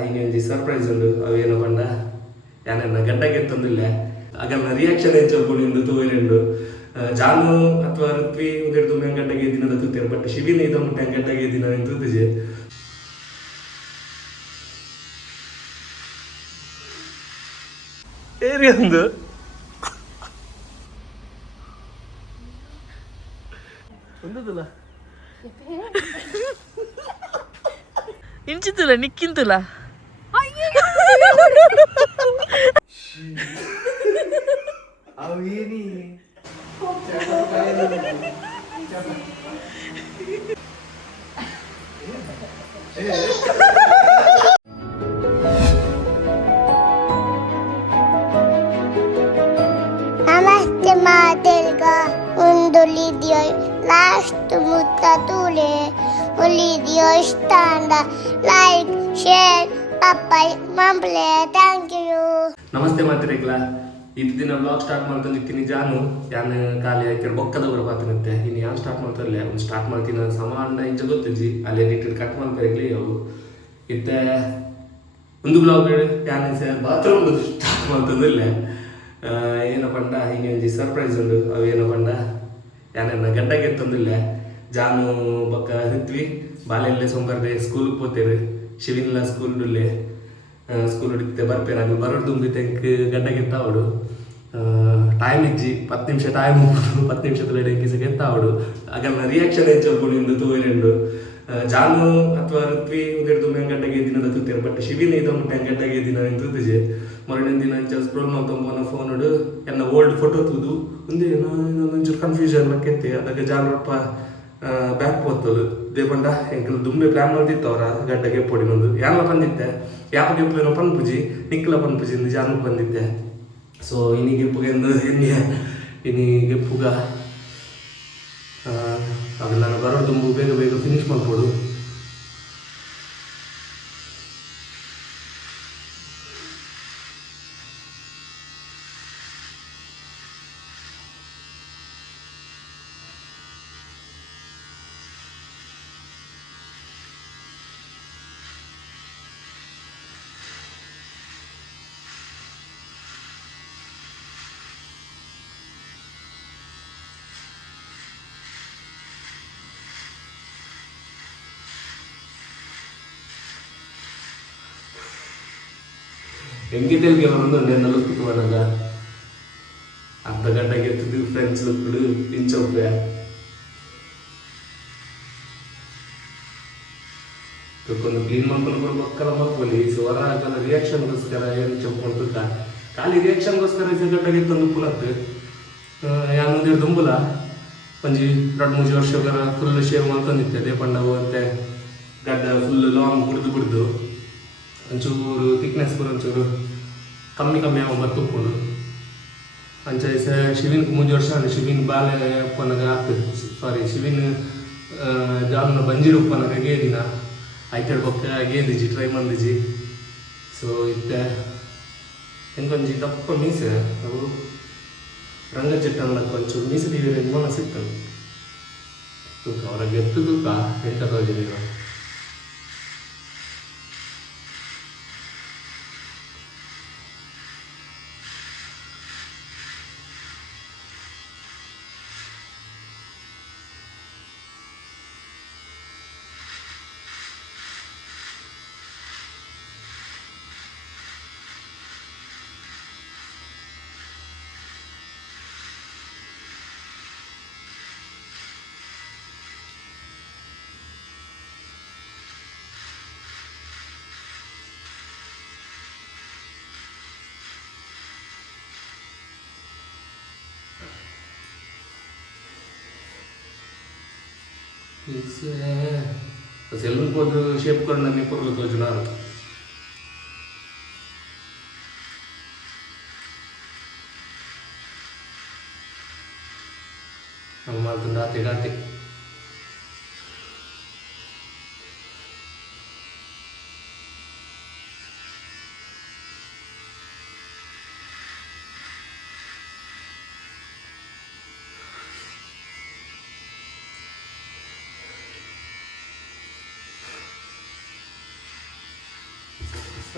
ಹಿಂಗೆ ಸರ್ಪ್ರೈಸ್ ಉಂಡು ಅವೇನೋ ಪಂಡ ಯಾನೆಲ್ಲ ಗಡ್ಡಗೆ ತಂದಿಲ್ಲ ಆಗಲ್ಲ ರಿಯಾಕ್ಷನ್ ಹೆಚ್ಚು ತೋಯಿರೆಂಡು ಜಾನು ಅಥವಾ ಋತ್ವಿ ಉದಿರ್ದು ಗಡ್ಡಗೆ ದಿನದ ತೂತಿರು ಬಟ್ ಶಿಬಿನ ಇದ ಮುಟ್ಟೆ ಗಡ್ಡಗೆ ದಿನ ತೂತಿಜೆ ಏರಿ ಒಂದು ಒಂದಲ್ಲ ಇಂಚಿತುಲ ನಿಕ್ಕಿಂತುಲ ಅವೇನಿ ನಮಸ್ತೆ ಮಾತೆಲ್ಗ ಒಂದು ಲಿಡಿಯೋ ಲಾಸ್ಟ್ ಮುತ್ತ ತೂಲೆ ಒಲಿಡಿಯೋ ಇಷ್ಟ ಅಂದ ಲೈಕ್ ಶೇರ್ ಪಪ್ಪೈ ಮಂಪ್ಲೆ ಥ್ಯಾಂಕ್ ಯು. ನಮಸ್ತೆ ಮಾತಿರೇಗ್ಲ ಇದು ದಿನ ಬ್ಲಾಗ್ ಸ್ಟಾರ್ಟ್ ಮಾಡ್ತಿದ್ದೀನಿ ಜಾನು ಯಾನು ಖಾಲಿ ಹಾಕಿರೋ ಬೊಕ್ಕದವರು ಪಾತ್ರತ್ತೆ ಇನ್ನು ಯಾನು ಸ್ಟಾರ್ಟ್ ಮಾಡ್ತಾರಲ್ಲ ಒಂದು ಸ್ಟಾರ್ಟ್ ಮಾಡ್ತೀನಿ ಸಮಾನ ಇಂಚ ಗೊತ್ತಿಜ್ಜಿ ಅಲ್ಲಿ ನೀಟಾಗಿ ಕಟ್ ಮಾಡ್ಬೇಕಲಿ ಅವು ಇತ್ತೆ ಒಂದು ಬ್ಲಾಗ್ ಯಾನು ಬಾತ್ರೂಮ್ ಸ್ಟಾರ್ಟ್ ಮಾಡ್ತದಿಲ್ಲ ಏನೋ ಪಂಡ ಹಿಂಗೆ ಸರ್ಪ್ರೈಸ್ ಉಂಡು ಅವೇನೋ ಪಂಡ ಯಾನೆಲ್ಲ ಗಡ್ಡಗೆ ತಂದಿಲ್ಲ ಜಾನು ಬೊಕ್ಕ ಋತ್ವಿ ಬಾಲೆಲ್ಲೇ ಸೋಮವಾರದೇ ಸ್ಕೂಲಿಗೆ ಹೋಗ್ತೇವೆ ಶಿವಿನ್ಲ ಸ್ಕೂಲ್ಡಲ್ಲೇ ಸ್ಕೂಲ್ ಹಿಡಿತೆ ಬರ್ಪೇನೆ ಅದು ಬರೋದು ತುಂಬಿ ತೆಂಕ್ ಗಡ್ಡಗೆ ಎತ್ತಾವಡು ಟೈಮ್ ಇಜ್ಜಿ 10 ನಿಮಿಷ ಟೈಮ್ 10 ನಿಮಿಷದಲ್ಲಿ ಡೆಂಕಿಸಿಗೆ ಎತ್ತಾವಡು ಆಗಲ್ಲ ರಿಯಾಕ್ಷನ್ ಹೆಚ್ಚು ತೋಯಿರೆಂಡು ಜಾನು ಅಥವಾ ಋತ್ವಿ ಉದಿರ್ದು ಗಡ್ಡಗೆ ದಿನದ ತೂತಿರು ಬಟ್ ಶಿಬಿನ ಇದ ಮುಟ್ಟೆ ಗಡ್ಡಗೆ ದಿನ ತೂತಿಜೆ ಮರಣಿನ ದಿನ ಸ್ಕ್ರೋಲ್ ಮಾಡ್ಕೊಂಬೋನ ಫೋನ್ ಎಲ್ಲ ಓಲ್ಡ್ ಫೋಟೋ ತೂದು ಒಂದೇ ಒಂಚೂರು ಕನ್ಫ್ಯೂಷನ್ ಕೆತ್ತೆ ಅದಕ್ಕೆ ಜಾನಪ್ಪ ಬ್ಯಾಕ್ ಹೋಗ್ತದೆ ದೇಪಂಡ ಎಂಕಲ್ ದುಂಬೆ ಪ್ಲಾನ್ ಮಾಡ್ತಿತ್ತವ್ರ ಗಡ್ಡಗೆ ಪೊಡಿನೊಂದು ಯಾನ ಬಂದಿದ್ದೆ ಯಾವ ಗೆಪ್ಪೇನೋ ಪನ್ಪುಜಿ ನಿಕ್ಕಲ ಪನ್ಪುಜಿ ಜಾನು ಬಂದಿದ್ದೆ ಸೊ ಇನಿ ಗೆಪ್ಪುಗೆ ಇನಿ ಗೆಪ್ಪುಗ ಅದನ್ನ ನಾನು ಬರೋ ತುಂಬು ಬೇಗ ಬೇಗ ಫಿನಿಶ್ ಮಾಡ್ಕೊಡು. ಹೆಂಗಿದ್ದೆಲ್ಗೆ ಅವರೊಂದು ನೆನ್ನ ಲುಕ್ ತಗೋಣಗ ಅರ್ಧ ಗಂಟೆಗೆ ಎತ್ತಿದ್ದು ಫ್ರೆಂಡ್ಸ್ ಲುಕ್ಗಳು ಇಂಚೊಪ್ಪೆ ತಕ್ಕೊಂಡು ಕ್ಲೀನ್ ಮಾಡ್ಕೊಂಡು ಬರ್ಬೇಕಲ್ಲ ಮಕ್ಕಳು ಈ ಹೊರ ಹಾಕಲ್ಲ ರಿಯಾಕ್ಷನ್ಗೋಸ್ಕರ ಏನು ಚೊಪ್ಕೊಂಡ್ತ ಖಾಲಿ ರಿಯಾಕ್ಷನ್ಗೋಸ್ಕರ ಈ ಗಂಟೆಗೆ ತಂದು ಪುನತ್ ಯಾನೊಂದು ದುಂಬುಲ ಒಂಜಿ 2-3 ವರ್ಷಗಳ ಫುಲ್ ಶೇವ್ ಮಾಡ್ಕೊಂಡಿದ್ದೆ ದೇಪಂಡವು ಅಂತೆ ಗಡ್ಡ ಫುಲ್ ಲಾಂಗ್ ಬಿಡ್ದು ಒಂಚೂರು ಥಿಕ್ನೆಸ್ ಕೂಡ ಒಂಚೂರು ಕಮ್ಮಿ ಆಗ ಬರ್ತುಪ್ಪುಡು ಅಂಚ ಶಿವಿನ್ 3 ವರ್ಷ ಶಿವಿನ್ ಬಾಲೆ ಉಪ್ಪನಗ ಆಗ್ತದೆ ಸಾರಿ ಶಿವಿನ್ ಜಾಮ್ನ ಬಂಜಿರು ಉಪ್ಪನಗ ಗೇದಿನ ಆಯ್ತು ಬೊಕ್ಕ ಗೇದಿಜಿ ಟ್ರೈ ಮಾಡಿಜಿ ಸೊ ಇತ್ತೆ ಹೆಂಗೊಂಜಿ ದಪ್ಪ ಮೀಸೆ ಅವು ರಂಗಚಟ್ಟನ್ನ ಒಂಚೂರು ಮೀಸೆ ಮನ ಸಿಗ್ತದೆ ತೂಕ ಅವ್ರಿಗೆ ಎತ್ತು ತೂಕ ಹೇಳ್ತಾ सेलून को शेप करना में पर तो जना हमारे तो दाते गाते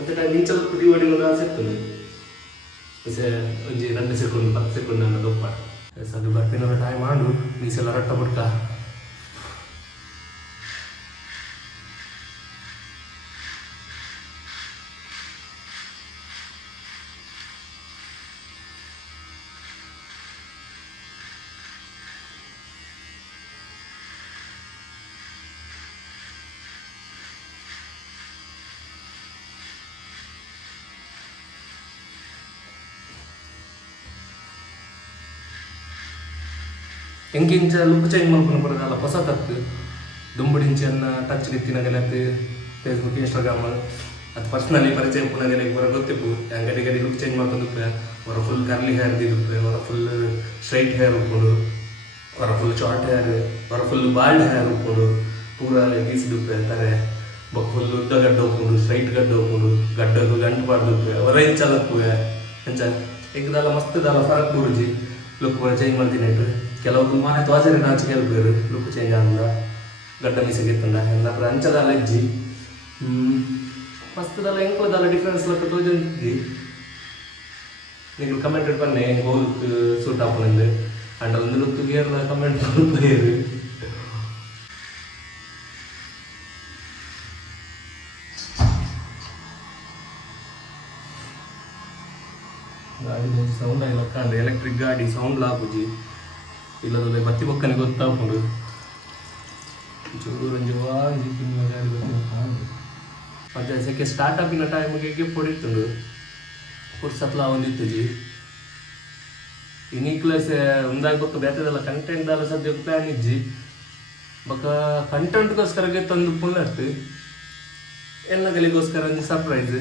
ಮತ್ತೆ ನಿಂಚಲ ಕುಡಿ ಹೊಡಿ ಒಂದು ಆಸೆ ಇರ್ತದೆ ಒಂಜಿ 2 ಸೆಕೆಂಡ್ 10 ಸೆಕೆಂಡ್ ಅನ್ನ ತಪ್ಪ ಅದು ಬರ್ಪಿನ ಟೈಮ್ ಮಾಡು ನೀಸೆಲ್ಲ ರಟ್ಟ ಬಿಡ್ಕ ಎಂಕಿಂಚ ಲುಕ್ ಚೇಂಜ್ ಮಾಡ್ಕೊಂಡು ಬರೋದಲ್ಲ ಹೊಸ ತತ್ತು ದುಂಬುಡಿಂಚನ್ನ ಟಚ್ ನಿತ್ತಿನಾಗೆಲ್ಲ ಫೇಸ್ಬುಕ್ ಇನ್ಸ್ಟಾಗ್ರಾಮ್ ಅದು ಪರ್ಸ್ನಲಿ ಪರಿಚಯ ಪುನಗೆಲ್ಲ ಬರೋ ಗೊತ್ತಿಪ್ಪು ಗಡಿ ಗಡಿ ಲುಕ್ ಚೇಂಜ್ ಮಾಡ್ಕೊಂಡುಪ್ಪೆ ಅವರ ಫುಲ್ ಕರ್ಲಿ ಹೇರ್ ದಿದುಪ್ಪೆ ಅವರ ಫುಲ್ ಸ್ಟ್ರೈಟ್ ಹೇರ್ ಉಪ್ಕೊಂಡು ಅವರ ಫುಲ್ ಶಾರ್ಟ್ ಹೇರ್ ಅವರ ಫುಲ್ ಬಾಲ್ಡ್ ಹೇರ್ ಉಪ್ಕೊಂಡು ಪೂರ ಗೀಸಿದುಪ್ಪೆ ಅಂತಾರೆ ಫುಲ್ ಉದ್ದ ಗಡ್ಡ ಹೋಗ್ಕೊಂಡು ಸ್ಟ್ರೈಟ್ ಗಡ್ಡ ಹೋಗ್ಕೊಂಡು ಗಡ್ಡದು ಗಂಟು ಬಾರ್ದುಪ್ಪೆ ಅವರ ಇಂಚಲಪ್ಪುವೆ ಎಂಚ ಈಗದಲ್ಲ ಮಸ್ತದಲ್ಲ ಫರಕ್ ಬುರುಜಿ ಲುಕ್ ಚೇಂಜ್ ಮಾಡ್ತೀನಿ ಆಯ್ತು ಕೆಲವು ಮನೆ ತೋಚರಿ ನಾಚಿಕೆ ಹೇಳ್ಬೇರು ಲುಕ್ ಚೇಂಜ್ ಆದ ಗಡ್ಡ ಮೀಸೆಗೆ ಎತ್ತಂದ ಎಲ್ಲ ಅಂಚದಲ್ಲ ಇಜ್ಜಿ ಮಸ್ತದಲ್ಲ ಹೆಂಗೋದಲ್ಲ ಡಿಫ್ರೆನ್ಸ್ ಲಕ್ಕ ತೋಜಿ ನೀವು ಕಮೆಂಟ್ ಬನ್ನಿ ಹೆಂಗೆ ಲುಕ್ ಸೂಟ್ ಹಾಕೊಂಡು ಅಂಡ್ ಒಂದು ಲುಕ್ ಏರ್ಲ ಕಮೆಂಟ್ ಬೈರು ಗಾಡಿ ಸೌಂಡ್ ಆಗಿಲ್ಲ ಎಲೆಕ್ಟ್ರಿಕ್ ಗಾಡಿ ಸೌಂಡ್ ಲಾಪುಜಿ ಇಲ್ಲದ ಬತ್ತಿ ಬೊಕ್ಕನೆ ಗೊತ್ತಾಗ್ಕೊಂಡು ಚೂರಂಜು ಗಾಡಿ ಗೊತ್ತಾಗ ಮತ್ತೆ ಸೆಕೆ ಸ್ಟಾರ್ಟಪ್ಪಿನ ಟೈಮಿಗೆ ಗಿಫ್ಟ್ ಹೊಡಿತುಂಡು ಪುರ್ಸತ್ಲ ಒಂದಿತ್ತು ಜಿ ಈ ನೀಕ್ಲೆಸ್ ಒಂದಾಗಿ ಬೊಕ್ಕ ಬೇತದಲ್ಲ ಕಂಟೆಂಟ್ ಎಲ್ಲ ಸದ್ಯ ಪ್ಲಾನ್ ಇಜ್ಜಿ ಬೊಕ್ಕ ಕಂಟೆಂಟ್ಗೋಸ್ಕರ ತಂದು ಪುಲ್ಲಟ್ಟು ಎಲ್ಲಗಳಿಗೋಸ್ಕರ ಒಂದು ಸರ್ಪ್ರೈಸ್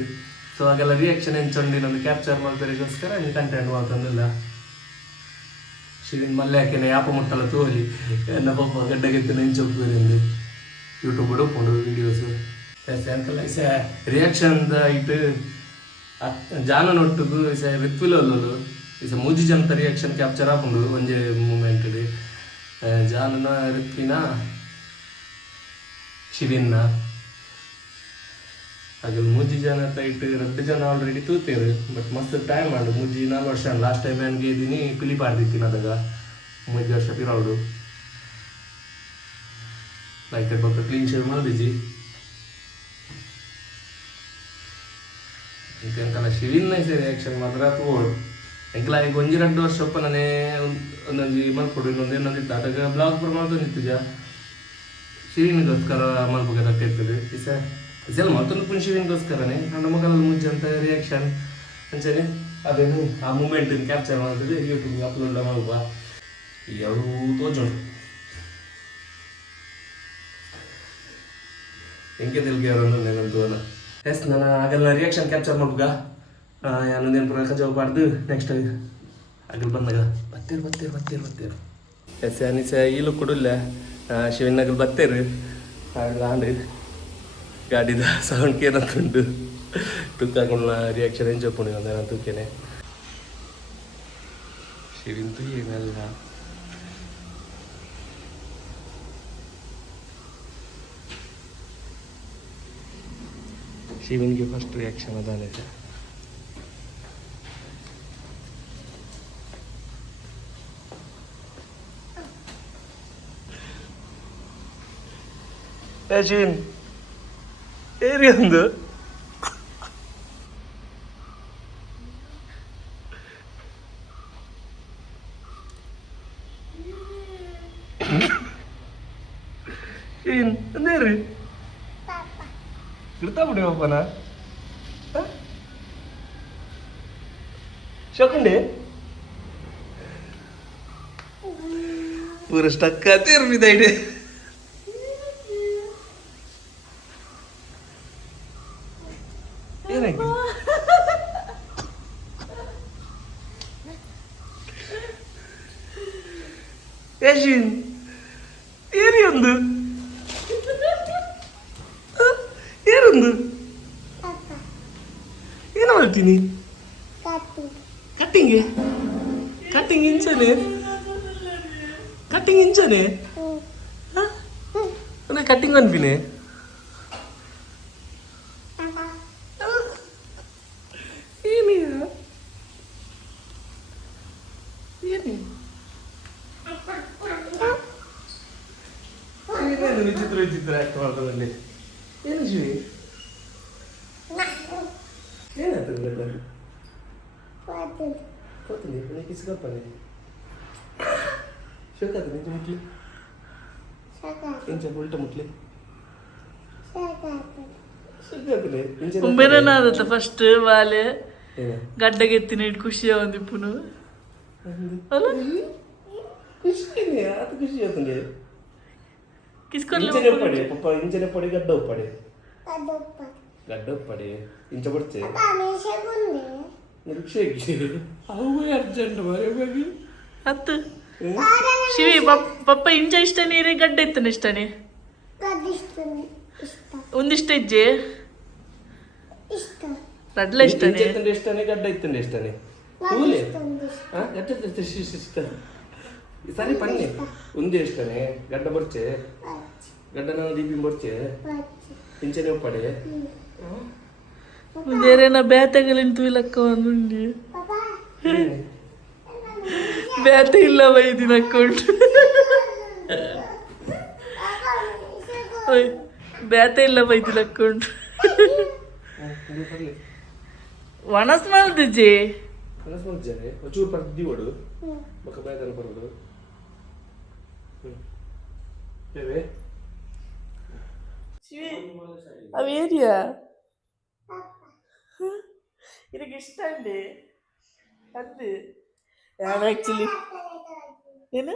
ಸೊ ಹಾಗೆಲ್ಲ ರಿಯಾಕ್ಷನ್ ಹೆಂಚೊಂಡಿನೊಂದು ಕ್ಯಾಪ್ಚರ್ ಮಾಡ್ತಾರಿಗೋಸ್ಕರ ಒಂದು ಕಂಟೆಂಟ್ ಮಾಡ್ತಂದಿಲ್ಲ ಶಿವಿನ್ ಮಲ್ಯಾಕೆನೆ ಯಾಪ ಮುಟ್ಟಲ್ಲ ತೋಲಿ ಎನ್ನ ಪಪ್ಪ ಗಡ್ಡಗೆತ್ತಿನ ಹೆಂಚೊಪ್ಪುವರೆಂದು ಯೂಟ್ಯೂಬ್ ಹುಡುಕೊಂಡು ವೀಡಿಯೋಸು ಎಂತೆಲ್ಲ ರಿಯಾಕ್ಷನ್ ಇಟ್ಟು ಜಾನ ನೊಟ್ಟುಗು ರಿತ್ವಿಲೊಲ್ಲಲು ಇಸ ಮೂಜಿ ಜನತ ರಿಯಾಕ್ಷನ್ ಕ್ಯಾಪ್ಚರ್ ಹಾಕೊಂಡು ಒಂಜೆ ಮೂಮೆಂಟ್ ಜಾನನ ರಿತ್ವಿನ ಶಿವಿನ್ನ ಹಾಗೆ ಮೂಜಿ ಜನ ಇಟ್ಟು 2 ಜನ ಆಲ್ರೆಡಿ ತೂತೇರು ಬಟ್ ಮಸ್ತ್ ಟೈಮ್ ಮಾಡು ಮೂಜಿ 4 ವರ್ಷ ಲಾಸ್ಟ್ ಟೈಮ್ ನನಗೆ ಇದೀನಿ ಕ್ಲಿಪ್ ಆಡ್ದಿತ್ತೀನಿ ಅದಾಗ 3 ವರ್ಷ ಪಿರೌಡು ಲೈಕ್ ಪಕ್ಕ ಕ್ಲೀನ್ ಶೇವ್ ಮಾಡಿದ್ಜಿ ಎಂಕಲ್ಲ ಶಿವಿನ ರಿಯಾಕ್ಷನ್ ಮಾತ್ರ ತೋಡು ಎಂಕಲ ಈಗ 1-2 ವರ್ಷ ಒಪ್ಪ ನಾನೇ ಒಂದೊಂದು ಮಲ್ಕೊಡು ಇನ್ನೊಂದಿತ್ತು ಅದಾಗ ಬ್ಲಾಗ್ ಪುರ ಮಾಡ್ತೊಂದಿತ್ತು ಜಾ ಶಿವಿನಿಗೋಸ್ಕರ ಮಲ್ಪಕ್ಕೆ ಇರ್ತದೆ ಇದೆಲ್ಲ ಮತ್ತೊಂದು ಪುಣ್ ಶಿವಿನಿಗೋಸ್ಕರನೇ ನನ್ನ ಮಗನಲ್ಲಿ ಮುಂಚೆ ಅಂತ ರಿಯಾಕ್ಷನ್ ಅಂಚನೆ ಅದೇನು ಆ ಮೂಮೆಂಟ್ ಕ್ಯಾಪ್ಚರ್ ಮಾಡಿದ್ರೆ ಯೂಟ್ಯೂಬ್ಗೆ ಅಪ್ಲೋಡ್ ಮಾಡುವ ಯಾರು ತೋಜೋಣ ಹೆಂಗೆ ತೆಲ್ಗೆ ಅವರನ್ನು ನೆನಂತು ಅಲ್ಲ ಎಸ್ ನಾನು ಆಗಲ್ಲ ರಿಯಾಕ್ಷನ್ ಕ್ಯಾಪ್ಚರ್ ಮಾಡ್ಬೇಕ ಅನ್ನೊಂದೇನು ಪುರ ಕಜಾವಬಾರ್ದು ನೆಕ್ಸ್ಟ್ ಆಗಲ್ ಬಂದಾಗ ಬತ್ತೇರು ಎಸ್ ಅನಿಸ ಈಲು ಕೊಡಲ್ಲ ಶಿವನಗಲ್ ಬತ್ತೇರು ಆಂಡ್ ಗಾಡಿದ ಸೌಂಡ್ ಕೇನಂತುಂಡು ತುಕ್ಕಾಕೊಂಡ ರಿಯಾಕ್ಷನ್ ಏನು ಚೊಪ್ಪುಣಿ ಒಂದೇನ ತೂಕೇನೆ ಶಿವಿಂತು ಏನೆಲ್ಲ ಶಿವನ್ಗೆ ಫಸ್ಟ್ ರಿಯಾಕ್ಷನ್ ಅದಾನೆ ಶಿವನ್ ಏರಿ ಒಂದು ಏನ್ ಅಂದೇರಿ ಇಡ್ತಾ ಬಿಡಿ ಒಬ್ಬನ ಶೋಕಂಡೆ ಪೂರ ಸ್ಟಕ್ ಆತಿರ್ಬಿದ ಇಡೆ ಏನಾಗಿ ಯಶಿನ್ ಏರಿ ಒಂದು ಏನೊಂದು ಏನು ಮಾಡ್ತೀನಿ ಕಟ್ಟಿಂಗ್ ಇಂಚನೆ ಕಟ್ಟಿಂಗ್ ಅನ್ಪಿನಿ ಇದ್ರೆ ಆಕ್ಟ್ ಮಾಡೋದ್ರಲ್ಲಿ ಏನು ಶಿವಿ ಏನಾಗ್ತದೆ పోతుంది నీకు ఇసుక పని షోకాదు నించు ముట్లి ఇంచ ఉల్ట ముట్లి ಉಂಬೆನದ ಫಸ್ಟ್ ವಾಲೆ ಗಡ್ಡಗೆತ್ತಿನ ಇಟ್ಟು ಖುಷಿಯ ಒಂದು ಇಪ್ಪುನು ಖುಷಿ ಅದು ಖುಷಿ అవుతుంది ಕಿಸ್ಕೊಂಡು ಇಂಚನೆ ಪಡೆ ಪಪ್ಪ ಇಂಚನೆ ಪಡೆ ಗಡ್ಡ ಪಡೆ ಗಡ್ಡ ಪಡೆ ಇಂಚ ಬಡ್ಚೆ ನಿರೀಕ್ಷೆಗೆ ಅವು ಅರ್ಜೆಂಟ್ ಬರಬೇಕು ಹತ್ತು ಶಿವಿ ಪಪ್ಪ ಇಂಚ ಇಷ್ಟನೇ ರೀ ಗಡ್ಡ ಎತ್ತನ ಇಷ್ಟನೇ ಒಂದಿಷ್ಟ ಇಜ್ಜೆ ರಡ್ಲ ಇಷ್ಟನೇ ಇಷ್ಟನೇ ಗಡ್ಡ ಇತ್ತಂಡೆ ಇಷ್ಟನೇ ತೂಲೆ ಇಷ್ಟ ಸರಿ ಪನ್ನಿ ಒಂದೇ ಇಷ್ಟನೇ ಗಡ್ಡ ಬರ್ಚೆ ಗಡ್ಡ ನಾವು ದೀಪಿ ಬರ್ಚೆ ಇಂಚನೆ ಪಡೆ ಬೇರೆನ ಬೇತಗಳಿಂತು ಇಲ್ಲಕ್ಕ ಒಂದುಂಡಿ ಬೇತ ಇಲ್ಲ ಬೈದಿನ ಅಕೌಂಟ್ ಬೇತ ಇಲ್ಲ ಬೈದಿನ ಅಕೌಂಟ್ ವನಸ್ ಮಾಡ್ದಿಜ್ಜಿ ಮನಸ್ಸು ಮಾಡ್ಜಾರೆ ಒಂಚೂರು ಪರ್ದಿ ಓಡು ಬಕ್ಕ ಬೇದನ ಬರೋದು ಬೇರೆ ಅವೇರಿಯಾ ಇದಕ್ಕೆ ಇಷ್ಟ ಅಂడి ಅದು ಯಾರು ಆ್ಯಕ್ಚುಲಿ ಏನು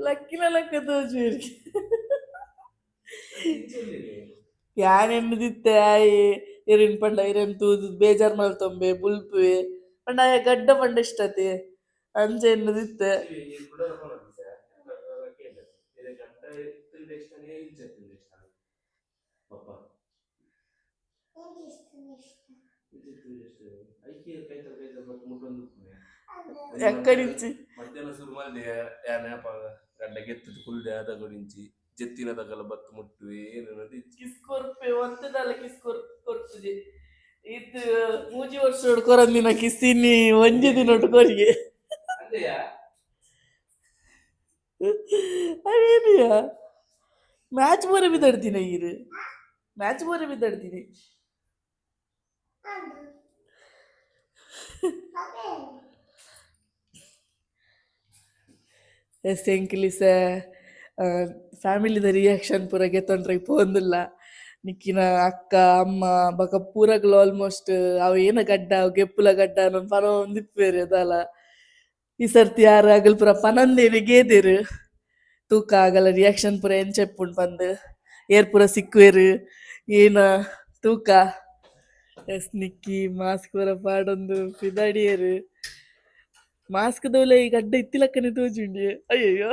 ಲಕ್ಕಿನ ಲಕ್ಕ ತೋಜು ಯಾನ್ ಎನ್ನದಿತ್ತೆ ಆಯಿ ಇರಿನ್ ಪಂಡ ಇರನ್ ತೂದು ಬೇಜಾರು ಮಲ್ತೊಂಬೆ ಬುಲ್ಪುವೆ ಪಂಡ ಆಯ ಗಡ್ಡ ಪಂಡ ಇಷ್ಟತೆ ಅಂಚೆ ಎನ್ನದಿತ್ತೆ ఎక్కడించి మధ్యాహ్నం సురుమల్ది గడ్డకెత్తు కుల్దే అద గురించి జెత్తిన దగ్గర బత్తు ముట్టు ಏನನ್ನೋದು ಕಿಸ್ಕೊರ್ಪೆ ಒಂತದಲ್ಲ ಕಿಸ್ಕೊರ್ಪುಜಿ ಇದು ಮೂಜಿ ವರ್ಷ ಹೊಡ್ಕೊರಂದಿನ ಕಿಸ್ತೀನಿ ಒಂಜಿ ದಿನ ಹೊಡ್ಕೊರಿಗೆ ಅವೇನಿಯ ಮ್ಯಾಚ್ ಬೋರೆ ಬಿದ್ದಾಡ್ತೀನಿ ಇರು ಮ್ಯಾಚ್ ಬೋರೆ ಬಿದ್ದಾಡ್ತೀನಿ ಎಸ್ ಎಂಕ್ಲಿಸ ಫ್ಯಾಮಿಲಿದ ರಿಯಾಕ್ಷನ್ ಪೂರ ಗೆತ್ತೊಂಡ್ರೆ ಪೋಂದಿಲ್ಲ ನಿಕ್ಕಿನ ಅಕ್ಕ ಅಮ್ಮ ಬಕ ಪೂರಗಳು ಆಲ್ಮೋಸ್ಟ್ ಅವು ಏನ ಗಡ್ಡ ಅವು ಗೆಪ್ಪುಲ ಗಡ್ಡ ನನ್ನ ಪನ ಒಂದಿಪ್ಪೇರು ಅದಲ್ಲ ಈ ಸರ್ತಿ ಯಾರು ಆಗಲ್ ಪೂರ ಪನಂದೇರಿ ಗೇದೇರು ತೂಕ ಆಗಲ್ಲ ರಿಯಾಕ್ಷನ್ ಪೂರ ಏನ್ ಚೆಪ್ಪುಂಡು ಬಂದು ಏರ್ ಪೂರ ಸಿಕ್ಕುವೇರು ಏನ ತೂಕ ಎಸ್ ನಿಕ್ಕಿ ಮಾಸ್ಕ್ ಪೂರ ಪಾಡೊಂದು ಪಿದಾಡಿಯರು ಮಾಸ್ಕ್ ದೋಲೆ ಈ ಗಡ್ಡ ಇತ್ತಿಲಕ್ಕನೆ ತೋಜುಂಡಿ ಅಯ್ಯಯ್ಯೋ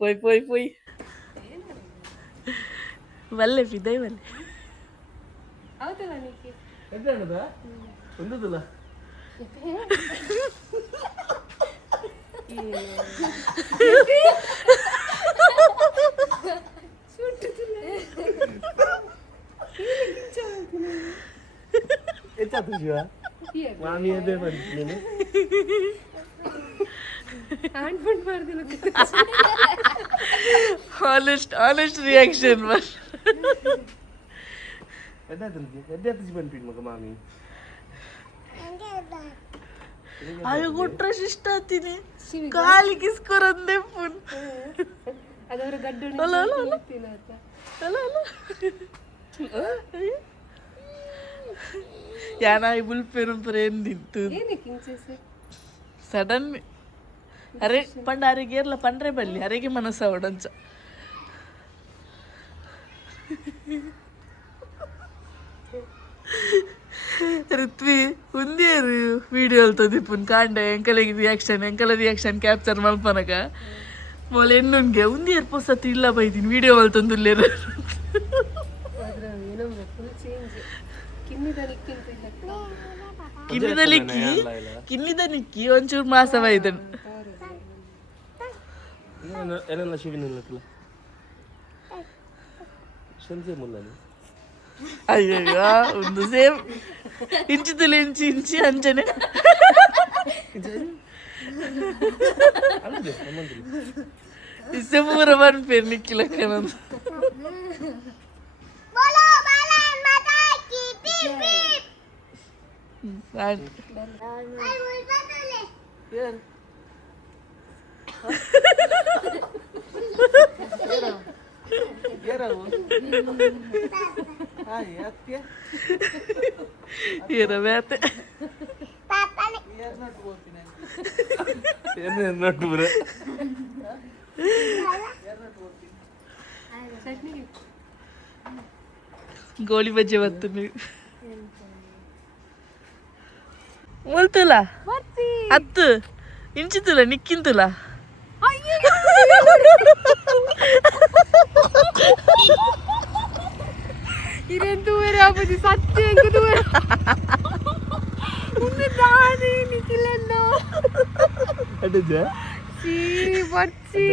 పోయి పోయి పోయి వల్లే పిదై వల్లే అవుతలా నీకు ఎంతేనదా ఉందదులా ఎత్తా తుజివా ಮಾಮಿ ಅದೇ ಬಂತು ನೀನು ಆಂಟ್ಪಂಟ್ ಮಾಡ್ದಿಲ್ಲ ಆನೆಸ್ಟ್ ರಿಯಾಕ್ಷನ್ ಬಸ್ ಎದ್ದೆ ಬಂದ್ಬಿಟ್ಟು ಮಗ ಮಾಮಿ ಅಯ್ಯೋ ಕೊಟ್ರೆ ಇಷ್ಟ ಆತೀನಿ ಕಾಲಿ ಕಿಸ್ಕೊರಂದೆ ಫುಲ್ ಅದವರ ಗಡ್ಡ ಯಾನ ಇಬುಲ್ ಪೇರಂಪರೆ ಏನ್ ನಿಂತು ಸಡನ್ ಅರೆ ಪಂಡ ಅರೆಗೇರ್ಲ ಪಂಡ್ರೆ ಬಲ್ಲಿ ಅರೆಗೆ ಮನಸ್ಸ ಒಡಂಚ ಋತ್ವಿ ಉಂದೇರು ವಿಡಿಯೋಲ್ ತೊದಿಪ್ಪುನ್ ಕಾಂಡೆ ಎಂಕಲೆಗೆ ರಿಯಾಕ್ಷನ್ ಕ್ಯಾಪ್ಚರ್ ಮಲ್ಪನಗ ಮೊಲ ಎನ್ನುನ್ಗೆ ಉಂದೇರು ಪೊಸತ್ ಇಲ್ಲ ಬೈತೀನಿ ವಿಡಿಯೋ ಮಲ್ತೊಂದುಲ್ಲೇರು ಕಿನ್ನಿದ ನಿಕ್ಕಿ ಒಂಚೂರು ಮಾಸವಾಯ್ದನು ಎಲ್ಲ ಶಿವಿನ ಸಂಜೆ ಮುಲ್ಲ ಅಯ್ಯಯ್ಯೋ ಒಂದು ಸೇಮ್ ಇಂಚಿ ತುಲೆ ಇಂಚಿ ಅಂಚನೆ इससे पूरा मन फिर निकला करना बोलो बालन माता की पीप पीप आई बोल बदले यार ये रव्याते पापा ने ಗೋಳಿ ಬಜ್ಜಿ ಬತ್ತು ನೀವು ಮೊಲ್ತುಲ ಹತ್ತು ಇಂಚಿತುಲ ನಿಕ್ಕಿಂತುಲ ಇರೆಂದು ಬೇರೆ ಆಪದಿ ಸತ್ಯ ಎಂಗುದು ಉಂದು ದಾನಿ ನಿಖಿಲನ್ನ ಸೀ ಬರ್ಚಿ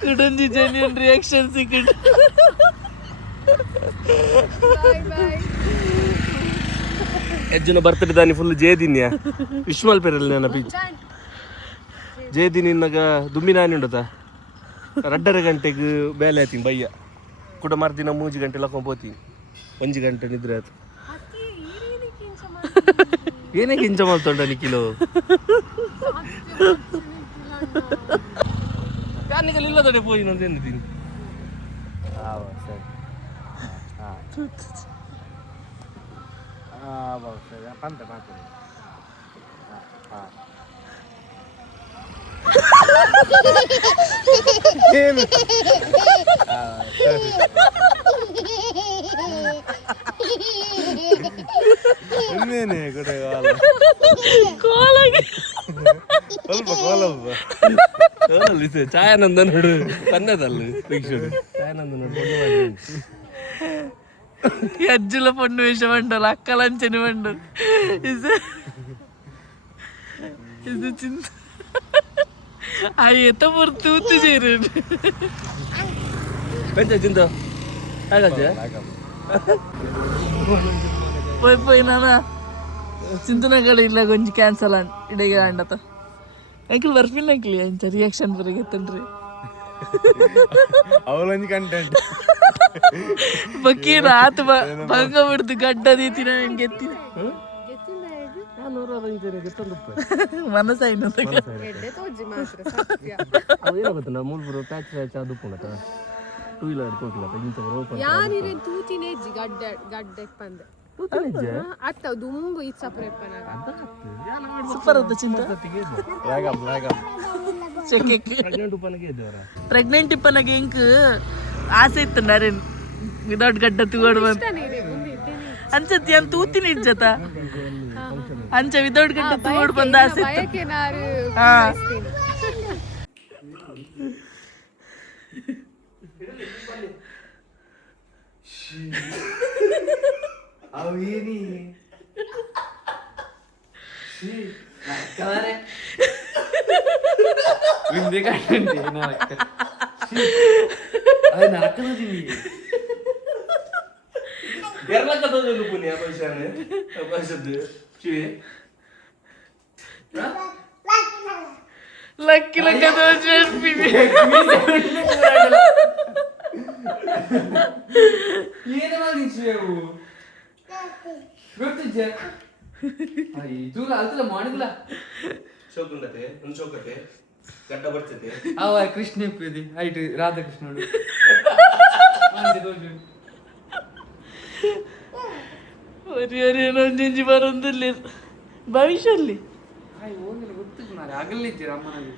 ಕುಡಂಜಿ ಜೆನ್ಯೂನ್ ರಿಯಾಕ್ಷನ್ ಸಿಕ್ಕಿಟ್ಟು ಬಾಯ್ ಬಾಯ್ ಎಜ್ಜನ ಬರ್ತಡೆ ದಾನಿ ಫುಲ್ ಜೇದಿನ್ಯ ವಿಶ್ವಲ್ ಪೇರಲ್ಲಿ ನೆನಪಿ ಜೇದಿನಿ ಇನ್ನಗ ದುಮ್ಮಿ ನಾನಿ ಉಂಡತ 2:30 ಗಂಟೆಗೆ ಬೇಲೆ ಆಯ್ತೀನಿ ಬಯ್ಯ ಕೂಡ ಮರ್ದಿನ 3 ಗಂಟೆ ಲಕ್ಕೊಂಡ್ ಹೋತೀನಿ 1 ಗಂಟೆ ನಿದ್ರೆ ಆಯ್ತು ಏನೇ ಕಿಂಚ ಮಾಡ್ತೊಂಡ ನಿಖಿಲು ಯಾನಿಗೆಲ್ಲ ಇಲ್ಲದಡೆ ಪೋಯಿ ನಂದು ಎನ್ನಿದ್ದೀನಿ ಛಾಯಾನಂದ ನೋಡು ಪನ್ನದಲ್ಲ ವೀಕ್ಷಣೆ ಛಾಯಾನಂದ ನೋಡು అజ్జుల పండు వేషం అంటారు అక్కలంచని పండు ఇది చింత అది ఎంత పొరుతూ చేరు చింత పోయిపోయినా చింతన కడ ఇలా కొంచెం క్యాన్సల్ ఇడగా అండత అంకుల్ ಬರ್ಫಿನ್ ಅಂಕಲ್ ಇಂತ ರಿಯಾಕ್ಷನ್ ಬರಗತ್ತನ್ರಿ ಅವಲಂಜಿ ಕಂಟೆಂಟ್ ಬಕ್ಕಿ ರಾತ್ ಭಂಗ ಬಿಡ್ದು ಗಡ್ಡ ದೀತಿನ ನಿನ್ಗೆ ಎತ್ತಿನ ಮನಸ್ಸಾಯ್ನ ಎಡ್ಡೆ ತೋಜಿ ಮಾತ್ರ ಸತ್ಯ ಅದೇನಾಗುತ್ತೆ ಮೂಲ್ಪುರ ಪ್ಯಾಚ್ ಪ್ಯಾಚ್ ಅದು ಪುಣತ 2 ವೀಲರ್ ತೋಕಿಲ್ಲ ಇಂತ ಓಪನ್ ಯಾನಿರೆ ತೂತಿನೇಜಿ ಗಡ್ಡೆ ಪಂದೆ ಅತ್ತ ದುಂಬು ಇಚ್ಚ ಪ್ರೆಪ್ಪನಾಗ ಸೂಪರ್ ಅಂತ ಚಿಂತ ಪ್ರೆಗ್ನೆಂಟ್ ಇಪ್ಪನಾಗ ಇಂಕ್ ಆಸೆ ಇತ್ತು ನರೇನ್ ವಿದೌಟ್ ಗಡ್ಡ ತಗೋಡ್ ಬಂದ್ ಅಂಚತಿ ಅಂತ ತೂತಿನ ಇಜ್ಜತ ಅಂಚ ವಿದೌಟ್ ಗಡ್ಡ ತಗೋಡ್ ಬಂದ ಆಸೆ ಬಯಕೆ ನಾರು ಹಾ ಅವೇನಿ ಹಿಂದೆ ಕಂಟೆಂಟ್ ಅದು ನರಕದಿನಿ ಎರ್ಲಕ್ಕದೊಂದು ಪುಣ್ಯ ಪೈಸಾನೆ ಪೈಸದ್ದು ಕಿವಿ ಲಕ್ಕಿ ಲಕ್ಕದ ಏನು ಮಾಡಿಸಿಯವು ಗೊತ್ತಿದ್ದೆ ಇದೂಲ ಅಲ್ತಲ್ಲ ಮಾಡಿದ್ಲ ಶೋಕುಂಡತೆ ಒಂದು ಶೋಕತೆ ಗಡ್ಡ ಬರ್ತದೆ ಅವ ಕೃಷ್ಣ ಇಪ್ಪಿದಿ ಐಟ್ ರಾಧಾಕೃಷ್ಣನು ഒരു ಏನೊಂದಿಂಜಿ ಬರೋದಿಲ್ಲ ಭವಿಷ್ಯಲ್ಲಿ ಹೋಗಿಲ್ಲ ಗೊತ್ತಿಲ್ಲ ಮಾರೆ ಆಗಲಿದ್ದೀರ ಅಮ್ಮನಾಗಿ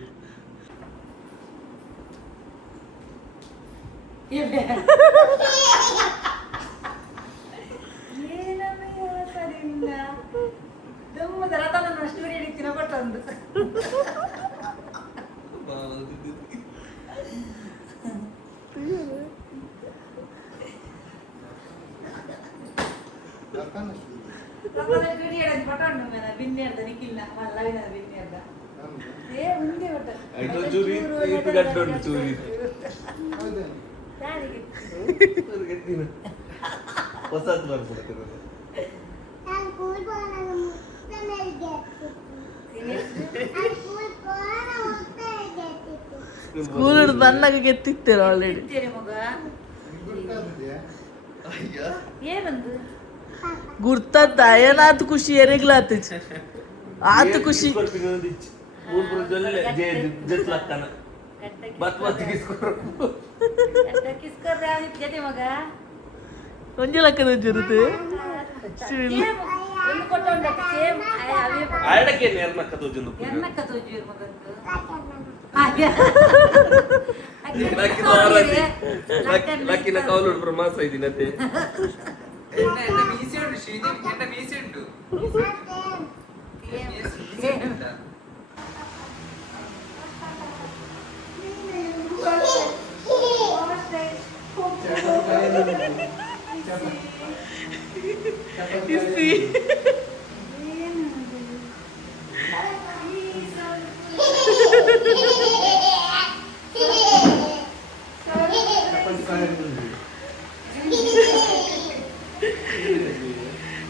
ಚೂರಿ ಗಡ್ಡ ಉಂಟು ಚೂರಿ ಹೊಸದು ಬರ್ಬೋದು ಸ್ಕೂಲ್ ಹಿಡಿದು ಬಂದಾಗ ಗೆತ್ತಿತ್ತೇನೆ ಆಲ್ರೆಡಿ. ಗುರ್ತತ್ತ ಏನಾತು ಖುಷಿ ಎರೆಗ್ಲಾತ ಆತು ಖುಷಿ ಒಂಜಿ ಲಕ್ಕದ ಜರುದು ಲಕ್ಕಿನ ಕೌಲು ಮಾಸ ಇದೀನತೆ എന്നെ വീശിയുണ്ട് ഷീജൻ എന്നെ വീശിയുണ്ട്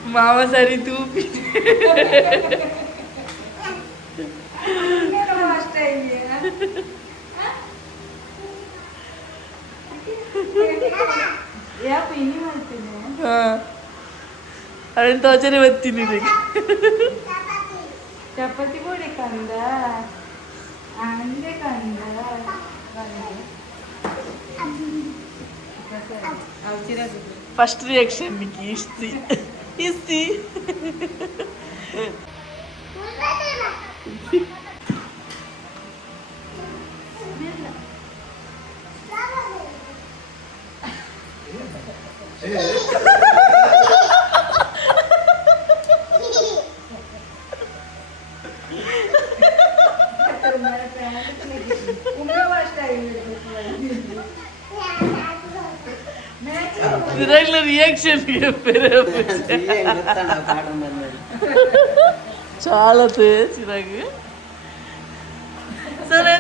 Mama sari tupi. Ada tahu cari beti ni. Chapati ಪುಡಿ ಕಂದ ಅಂಡೆ ಕಂದ First reaction Nikki isti. Isti. Regular reaction చాలా చిరాకు సరే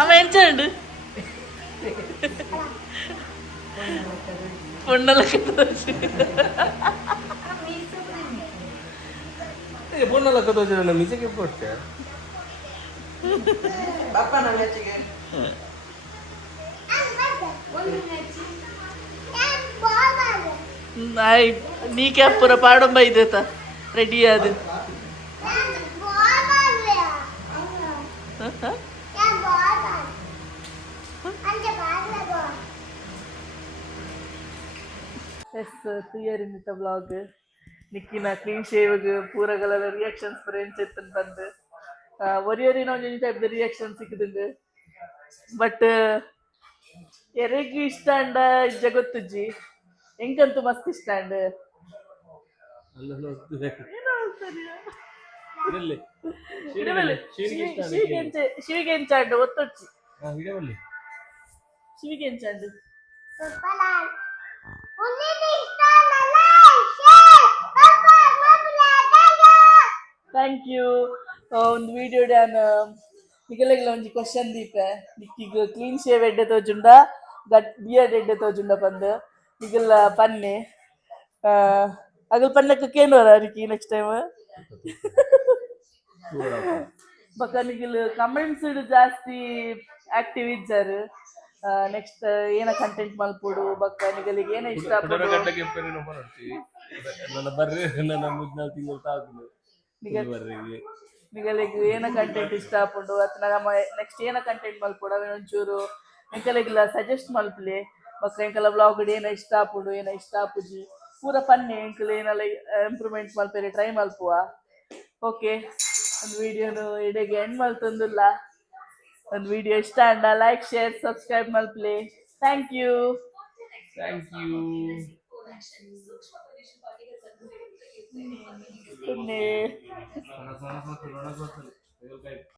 ఆమె ఏం చేయండి పొండలకి పొన్నల కథ వచ్చిన మిసకి పోతే ಬಾಪಾ ನಾನು ಹೆಚ್ಚಿಗೆ ನೀಕೆ ಪೂರ ಪಾಡಂಬ ಇದೆತ ರೆಡಿ ಅದು ಎಸ್ ಕ್ಲಿಯರ್ ಇಂದಿತ್ತ ವ್ಲಾಗ್ ನಿಕ್ಕಿನ ಕ್ಲೀನ್ ಶೇವ್ಗೆ ಪೂರಗಳ ರಿಯಾಕ್ಷನ್ಸ್ ಪೂರ ಎಂಚೆತ್ತನ್ ಬಂದು ಒರಿಯರಿನ ಒಂಜೊಂಜಿ ಟೈಪ್ ರಿಯಾಕ್ಷನ್ ಸಿಕ್ಕದಂಗೆ ಬಟ್ ಎರೆಗೂ ಇಷ್ಟ ಅಂಡ ಇಜ್ಜ ಗೊತ್ತುಜ್ಜಿ ಎಂಕಂತೂ ಮಸ್ತ್ ಇಷ್ಟ ಅಂಡ್ ಶಿವಿಗೆ ಎಂಚಾಂಡು ಒತ್ತೊಚ್ಚಿ ಶಿವಿಗೆ ಎಂಚಾಂಡು ಥ್ಯಾಂಕ್ ಯು ಒಂದು ವಿಡಿಯೋ ಡ್ಯಾನ್ ನಿಗಲೆಗ್ಲ ಒಂಜಿ ಕ್ವಶನ್ ದೀಪೆ ನಿಕ್ಕಿಗ ಕ್ಲೀನ್ ಶೇವ್ ಎಡ್ಡೆ ತೋಜುಂಡ ಬಿಯರ್ಡ್ ಎಡ್ಡೆ ತೋಜುಂಡ ಪಂದ್ ನಿಗಲ್ಲ ಪನ್ನೆ ಅಗಲ್ ಪನ್ನಕ್ಕೆ ಕೇನೋರ ನಿಕ್ಕಿ ನೆಕ್ಸ್ಟ್ ಟೈಮ್ ಬಕ್ಕ ನಿಗಲ್ ಕಮೆಂಟ್ಸ್ ಜಾಸ್ತಿ ಆಕ್ಟಿವ್ ಇಜ್ಜಾರು ನೆಕ್ಸ್ಟ್ ಏನ ಕಂಟೆಂಟ್ ಮಲ್ಪುಡು ಬಕ್ಕ ನಿಗಲಿಗೆ ಏನ ಇಷ್ಟ ನಿಗಲಿಗೆ ಏನ ಕಂಟೆಂಟ್ ಇಷ್ಟ ಆಪುಂಡು ಅತ್ನ ನೆಕ್ಸ್ಟ್ ಏನ ಕಂಟೆಂಟ್ ಮಲ್ಪುಡು ಅವೇ ಒಂಚೂರು ಎಂಕಲೆಗ್ಲ ಸಜೆಸ್ಟ್ ಮಲ್ಪಲೆ ಬಕ್ಕ ಎಂಕಲ ವ್ಲಾಗ್ ಏನ ಇಷ್ಟ ಆಪುಂಡು ಏನ ಇಷ್ಟ ಆಪುಜಿ ಪೂರ ಪನ್ನೆ ಎಂಕಲ್ ಏನೆಲ್ಲ ಇಂಪ್ರೂವ್ಮೆಂಟ್ ಮಲ್ಪೆರೆ ಟ್ರೈ ಮಲ್ಪುವ ಓಕೆ ಒಂದು ವಿಡಿಯೋನು ಎಡೆಗೆ ಎಂಡ್ ಮಲ್ತೊಂದುಲ್ಲ ಒಂದು ವಿಡಿಯೋ ಇಷ್ಟ ಅಂಡ ಲೈಕ್ ಶೇರ್ ಸಬ್ಸ್ಕ್ರೈಬ್ ಮಲ್ಪಲೆ ಥ್ಯಾಂಕ್ ಯು